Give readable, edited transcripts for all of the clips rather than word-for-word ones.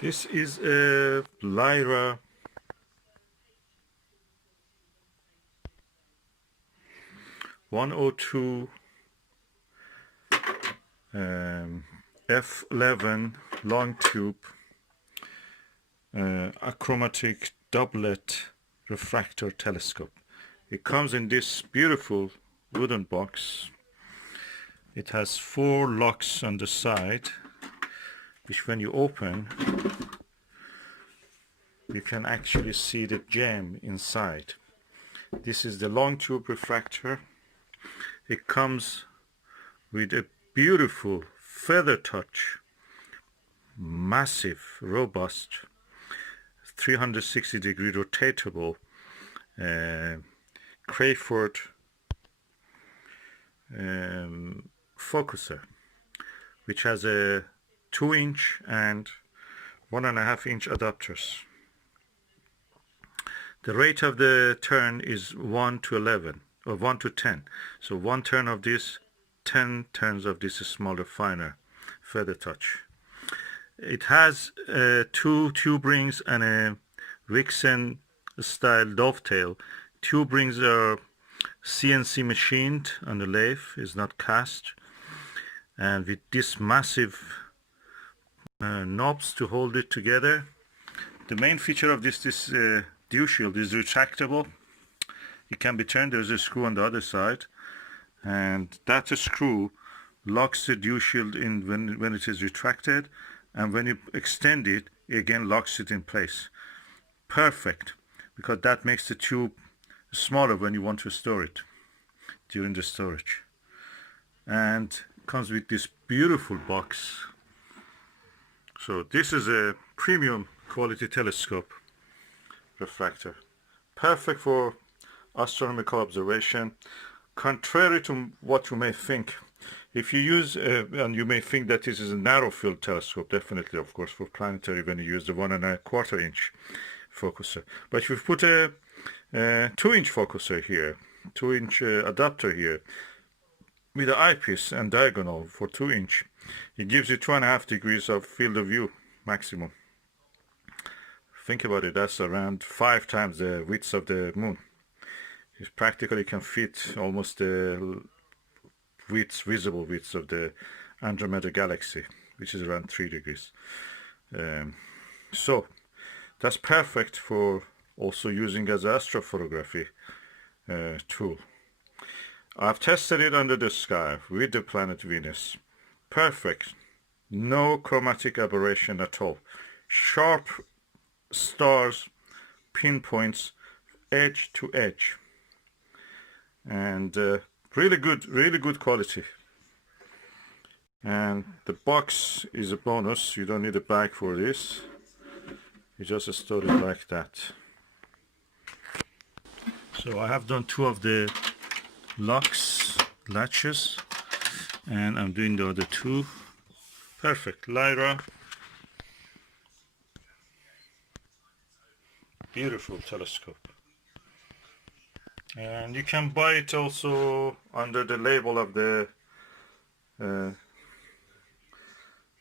This is a Lyra 102 F11 long tube achromatic doublet refractor telescope. It comes in this beautiful wooden box. It has 4 locks on the side, which when you open you can actually see the gem inside. This is the long tube refractor. It comes with a beautiful feather touch, massive, robust, 360-degree rotatable Crayford focuser, which has a 2-inch and 1.5-inch adapters. The rate of the turn is 1 to 11 or 1 to 10. So 1 turn of this, 10 turns of this smaller, finer feather touch. It has 2 tube rings and a Vixen style dovetail. Tube rings are CNC machined on the lathe, is not cast. And with this massive knobs to hold it together. The main feature of this dew shield is retractable. It can be turned. There's a screw on the other side, and that screw locks the dew shield in when it is retracted, and when you extend it, it again locks it in place. Perfect, because that makes the tube smaller when you want to store it during the storage. And comes with this beautiful box. So this is a premium quality telescope refractor, perfect for astronomical observation. Contrary to what you may think, if you use and you may think that this is a narrow field telescope, definitely, of course, for planetary when you use the 1.25 inch focuser. But if you put a 2-inch focuser here, 2-inch adapter here, with the eyepiece and diagonal for 2-inch, it gives you 2.5 degrees of field of view maximum. Think about it, that's around 5 times the width of the moon. It practically can fit almost the visible width of the Andromeda galaxy, which is around 3 degrees. So that's perfect for also using as an astrophotography tool. I've tested it under the sky with the planet Venus. Perfect. No chromatic aberration at all. Sharp stars, pinpoints, edge to edge. And really good quality. And the box is a bonus. You don't need a bag for this. You just store it like that. So I have done 2 of the latches, and I'm doing the other 2. Perfect. Lyra, beautiful telescope, and you can buy it also under the label of the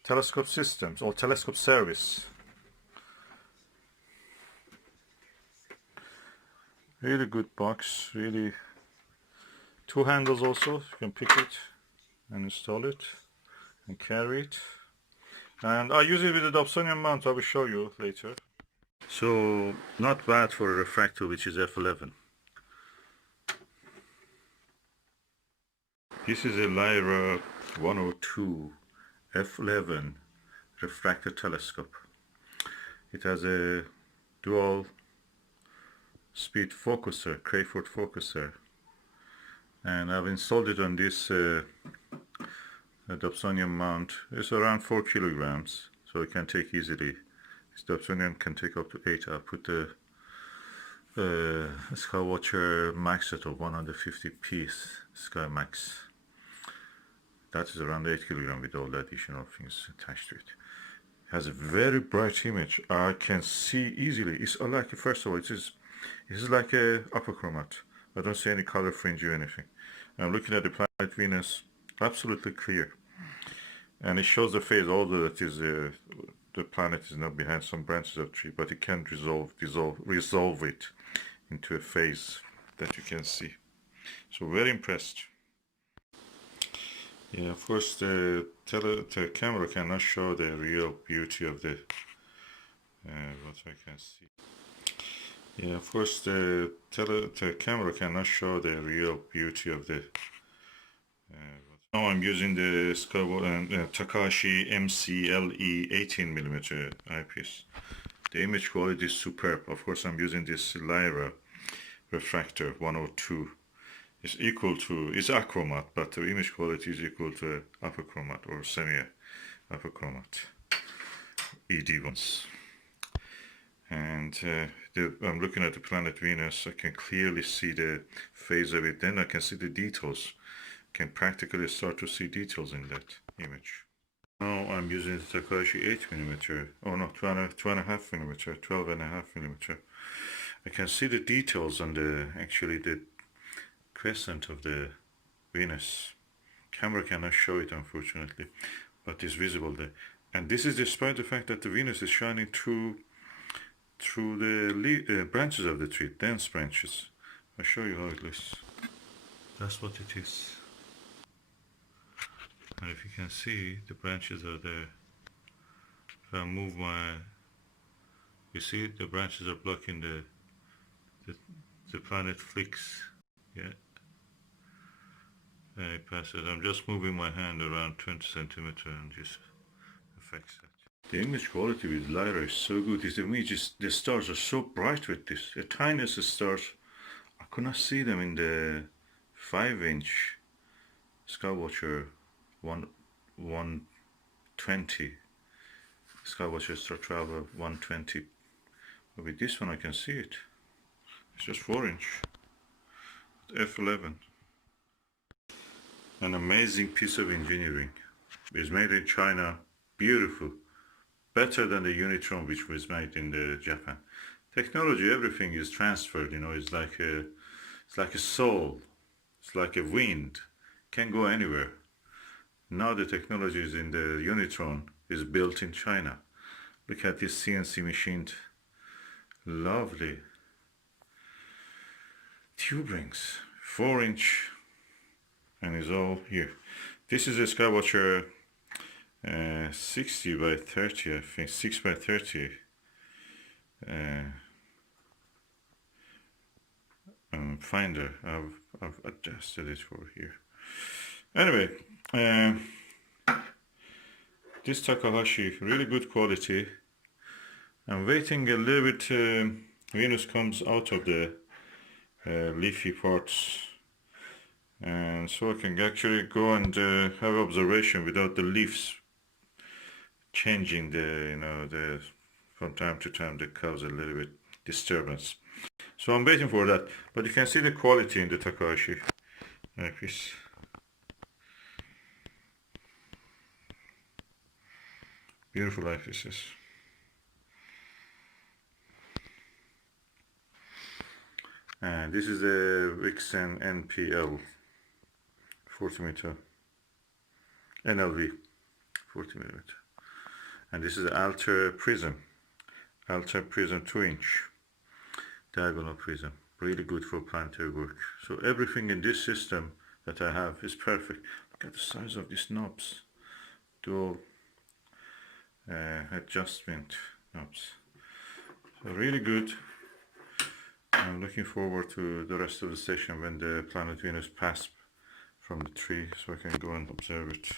telescope systems or telescope service. Really good box, really. 2 handles also, you can pick it and install it and carry it. And I use it with a Dobsonian mount, I will show you later. So not bad for a refractor which is f11. This is a Lyra 102 f11 refractor telescope. It has a dual speed focuser, Crayford focuser, and I've installed it on this Dobsonian mount. It's around 4 kilograms, so it can take easily. This Dobsonian can take up to 8. I put the Skywatcher Max set of 150 piece Sky Max. That is around 8 kilograms with all the additional things attached to it. It has a very bright image. I can see easily. It's like, first of all, it is like a upper chromat. I don't see any color fringe or anything. I'm looking at the planet Venus, absolutely clear, and it shows the phase, although that is the planet is not behind some branches of tree, but it can resolve it into a phase that you can see. So very impressed. Yeah, of course the camera cannot show the real beauty of the what I can see. Yeah, of course the camera cannot show the real beauty of the now I'm using the Takashi MCLE 18mm eyepiece. The image quality is superb. Of course I'm using this Lyra Refractor 102. It's achromat, but the image quality is equal to achromat or semi-achromat ED ones. And I'm looking at the planet Venus. I can clearly see the phase of it. Then I can see the details. Can practically start to see details in that image. Now I'm using the Takashi 8mm. Oh no, 2.5mm, 12.5mm. I can see the details on the crescent of the Venus. Camera cannot show it unfortunately, but it's visible there. And this is despite the fact that the Venus is shining through the branches of the tree, dense branches. I'll show you how it looks. That's what it is. And if you can see, the branches are there. If I move you see the branches are blocking the planet flicks. Yeah. And it passes. I'm just moving my hand around 20 centimeters and just affects that. The image quality with Lyra is so good. The stars are so bright with this. The tiniest stars, I could not see them in the 5-inch Skywatcher 120. Skywatcher Star Traveler 120. But with this one I can see it. It's just 4-inch. F11. An amazing piece of engineering. It's made in China. Beautiful. Better than the Unitron which was made in Japan. Technology, everything is transferred, you know, it's like a soul. It's like a wind. Can go anywhere. Now the technology is in the Unitron is built in China. Look at this CNC machined. Lovely. Tube rings. 4-inch. And it's all here. This is a Skywatcher 60 by 30, I think, 6 by 30 finder. I've adjusted it for here. Anyway, this Takahashi, really good quality. I'm waiting a little bit. Venus comes out of the leafy parts, and so I can actually go and have observation without the leaves changing from time to time that cause a little bit disturbance. So I'm waiting for that, but you can see the quality in the Takahashi eyepiece. Beautiful eyepieces. And this is the Vixen NPL 40mm, NLV 40mm. And this is the Alter Prism 2-inch diagonal prism. Really good for planetary work. So everything in this system that I have is perfect. Look at the size of these knobs. Dual adjustment knobs. So really good. I'm looking forward to the rest of the session when the planet Venus passed from the tree, so I can go and observe it.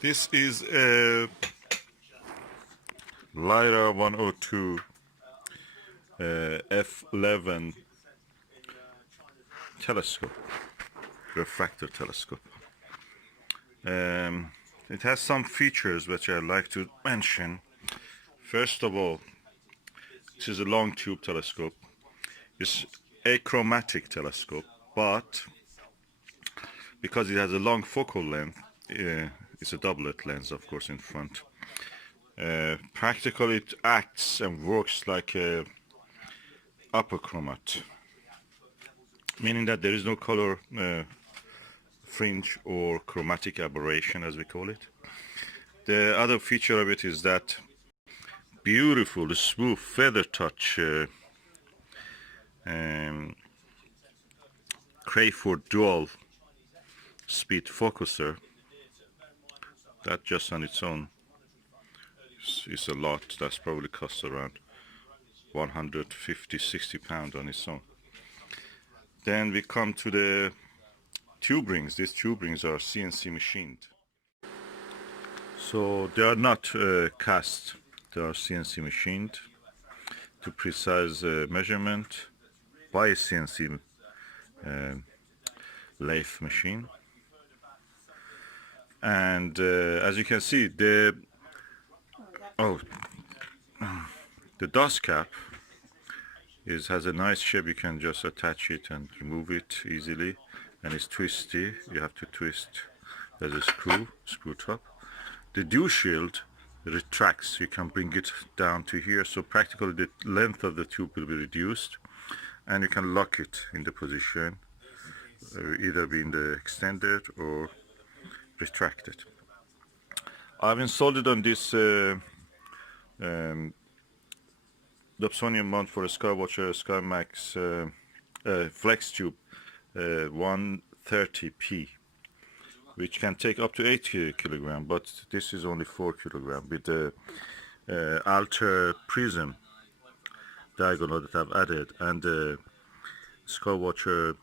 This is a Lyra 102 F11 telescope, refractor telescope. It has some features which I'd like to mention. First of all, this is a long tube telescope. It's a achromatic telescope, but because it has a long focal length, it's a doublet lens, of course, in front. Practically, it acts and works like a upper chromat, meaning that there is no color fringe or chromatic aberration, as we call it. The other feature of it is that beautiful, smooth feather touch Crayford dual speed focuser. That just on its own is a lot. That's probably cost around 150-60 pounds on its own. Then we come to the tube rings. These tube rings are CNC machined. So they are not cast, they are CNC machined to precise measurement by a CNC lathe machine. And as you can see, the dust cap has a nice shape. You can just attach it and remove it easily, and it's twisty. You have to twist. There's a screw top. The dew shield retracts. You can bring it down to here, so practically the length of the tube will be reduced, and you can lock it in the position, either being the extended or retracted. I've installed it on this Dobsonian mount for a Skywatcher SkyMax Flex Tube 130p, which can take up to 8 kilogram, but this is only 4 kilogram with the alter prism diagonal that I've added, and the Skywatcher,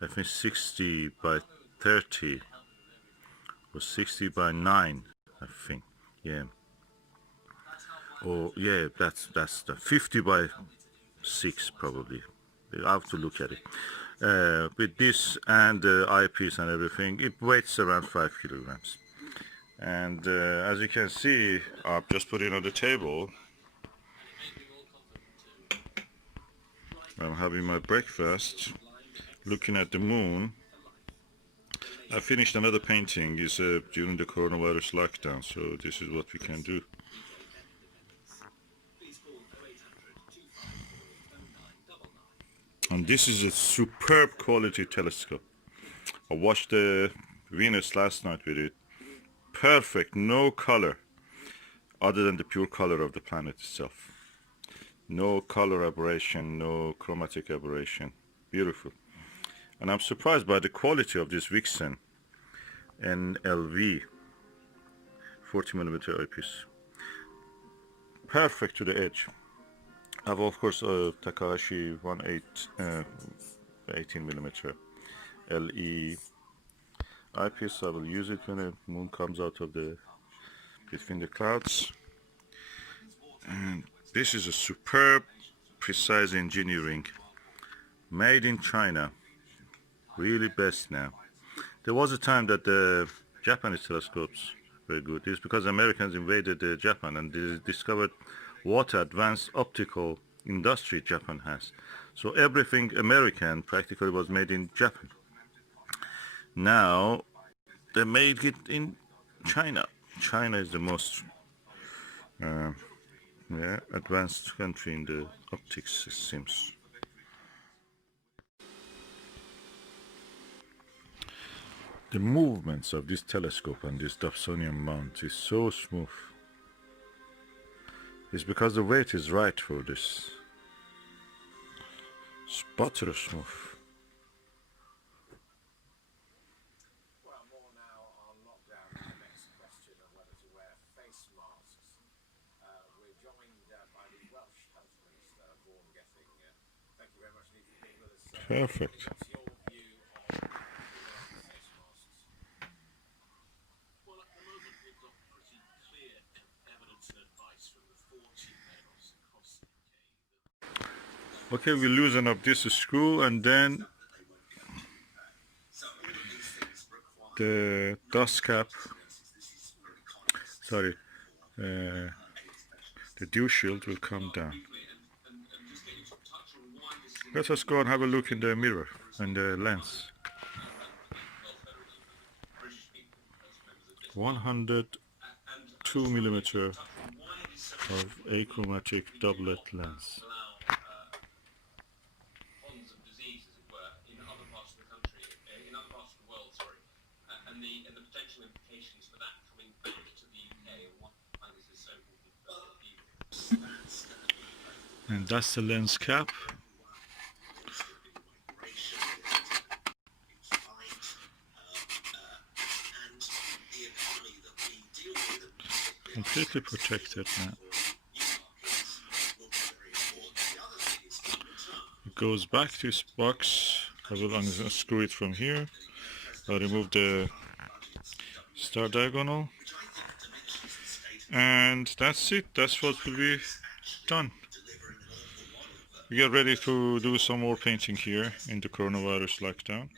I think 60 by 30 or 60 by 9, I think, yeah. Or yeah, that's the 50 by 6 probably. I have to look at it. With this and the eyepiece and everything, it weighs around 5 kilograms. And as you can see, I've just put it on the table. I'm having my breakfast, looking at the moon. I finished another painting. It's during the coronavirus lockdown, so this is what we can do. And this is a superb quality telescope. I watched the Venus last night with it. Perfect, no color other than the pure color of the planet itself. No color aberration, no chromatic aberration. Beautiful. And I'm surprised by the quality of this Vixen NLV 40mm eyepiece. Perfect to the edge. I have of course a Takahashi 18mm LE eyepiece. I will use it when the moon comes out of between the clouds. And this is a superb, precise engineering, made in China. Really best now. There was a time that the Japanese telescopes were good. It's because Americans invaded Japan and they discovered what advanced optical industry Japan has. So everything American practically was made in Japan. Now they made it in China. China is the most advanced country in the optics, it seems. The movements of this telescope and this Dobsonian mount is so smooth. It's because the weight is right for this. It's butter smooth. Well, more now on lockdown and the next question of whether to wear face masks. We're joined by the Welsh Health Minister, Vaughan Gething. Thank you very much indeed for being with us. Perfect. What's your view on face masks? Well, at the moment we've got pretty clear evidence and advice from the 40 mayors across the UK. Okay, we loosen up this screw and then the dust cap, the dew shield will come down. Let us go and have a look in the mirror and the lens. 102mm of achromatic doublet lens. And the potential implications for that coming back to the And that's the lens cap. Completely protected now. It goes back to its box. I will unscrew it from here. I'll remove the star diagonal. And that's it. That's what will be done. We get ready to do some more painting here in the coronavirus lockdown.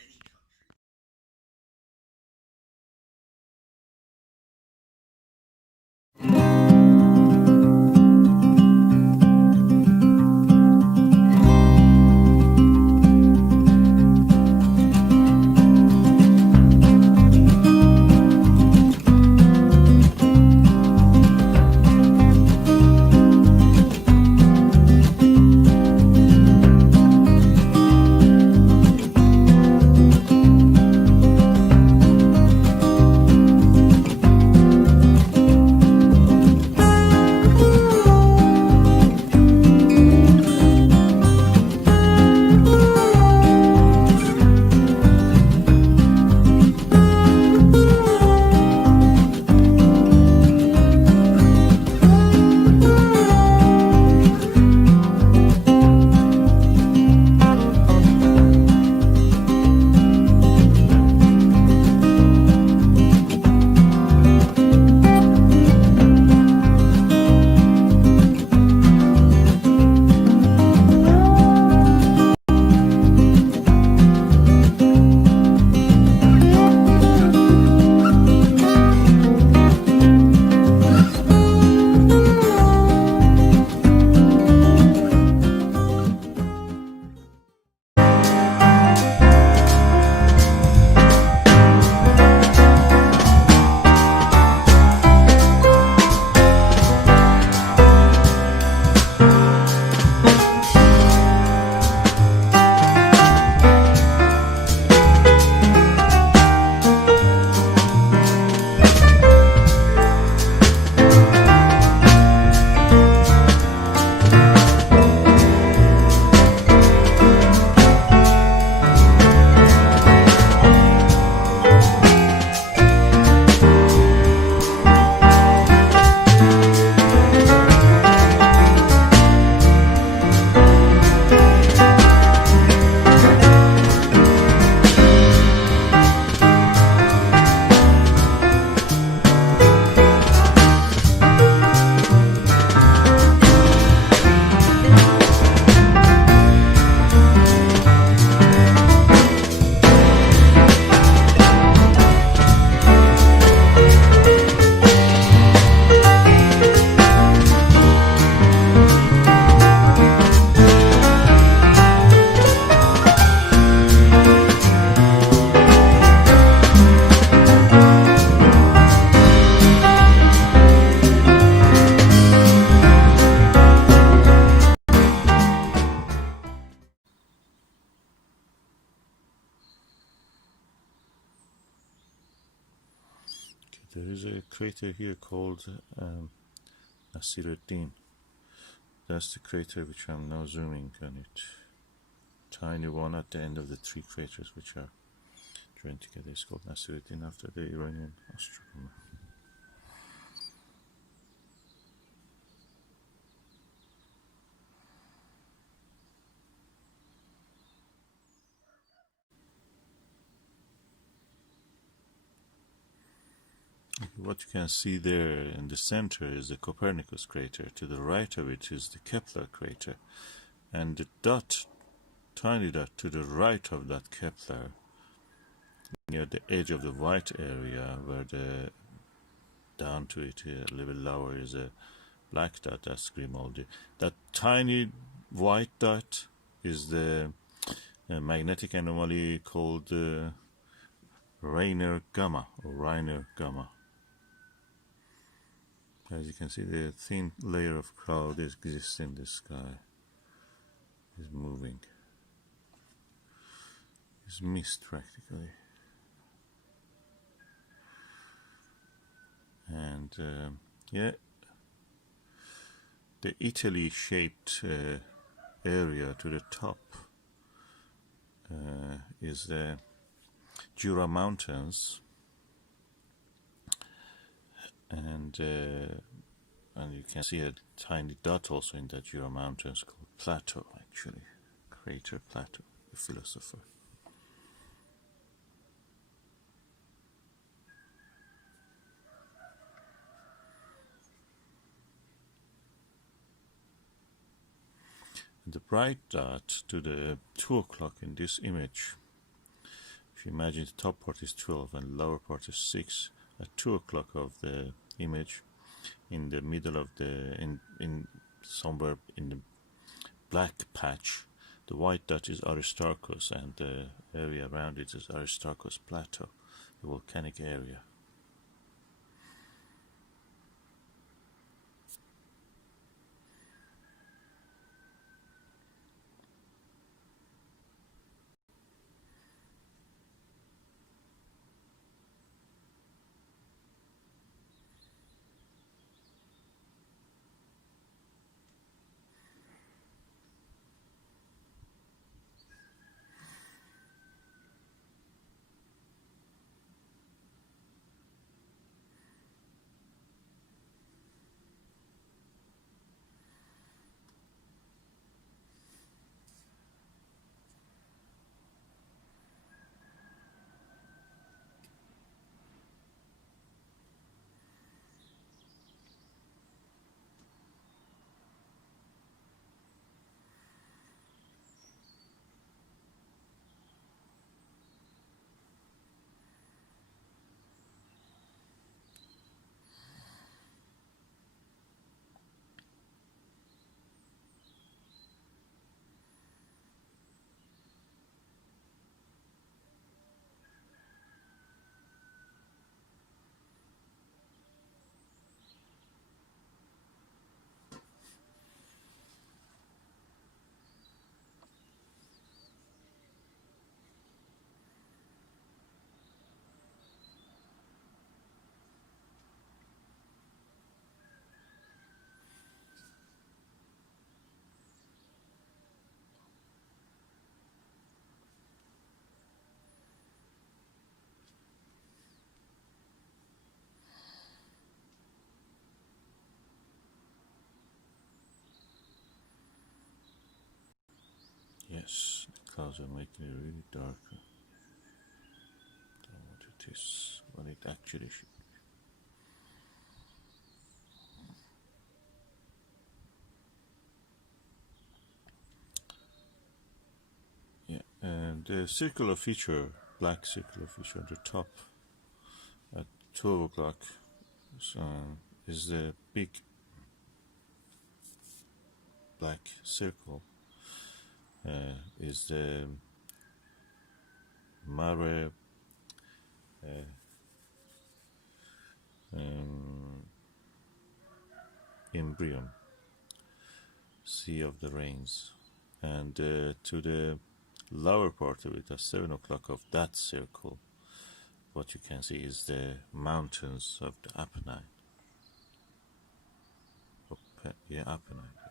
There is a crater here called Nasiruddin. That's the crater which I'm now zooming on it. Tiny one at the end of the three craters which are joined together. It's called Nasiruddin after the Iranian astronomer. What you can see there in the center is the Copernicus crater. To the right of it is the Kepler crater. And the dot, tiny dot to the right of that Kepler, near the edge of the white area where the down to it a little lower is a black dot, that's Grimaldi. That tiny white dot is the magnetic anomaly called Rainer Gamma or Reiner Gamma. As you can see, the thin layer of cloud exists in the sky. Is moving. It's mist practically. And yeah, the Italy shaped area to the top is the Jura Mountains, and you can see a tiny dot also in the Jura Mountains called Plato, actually, crater Plato, the philosopher. The bright dot to the 2 o'clock in this image, if you imagine the top part is 12 and the lower part is 6, at 2 o'clock of the image, in the middle of the, in somewhere in the black patch, the white dot is Aristarchus, and the area around it is Aristarchus Plateau, the volcanic area. Yes, the clouds are making it really dark than what it is, what it actually should be. Yeah, and the circular feature, black circular feature at the top at 12 o'clock is the big black circle, is the Mare Imbrium, Sea of the Rains, and to the lower part of it at 7 o'clock of that circle, what you can see is the mountains of the Apennine. Apennine.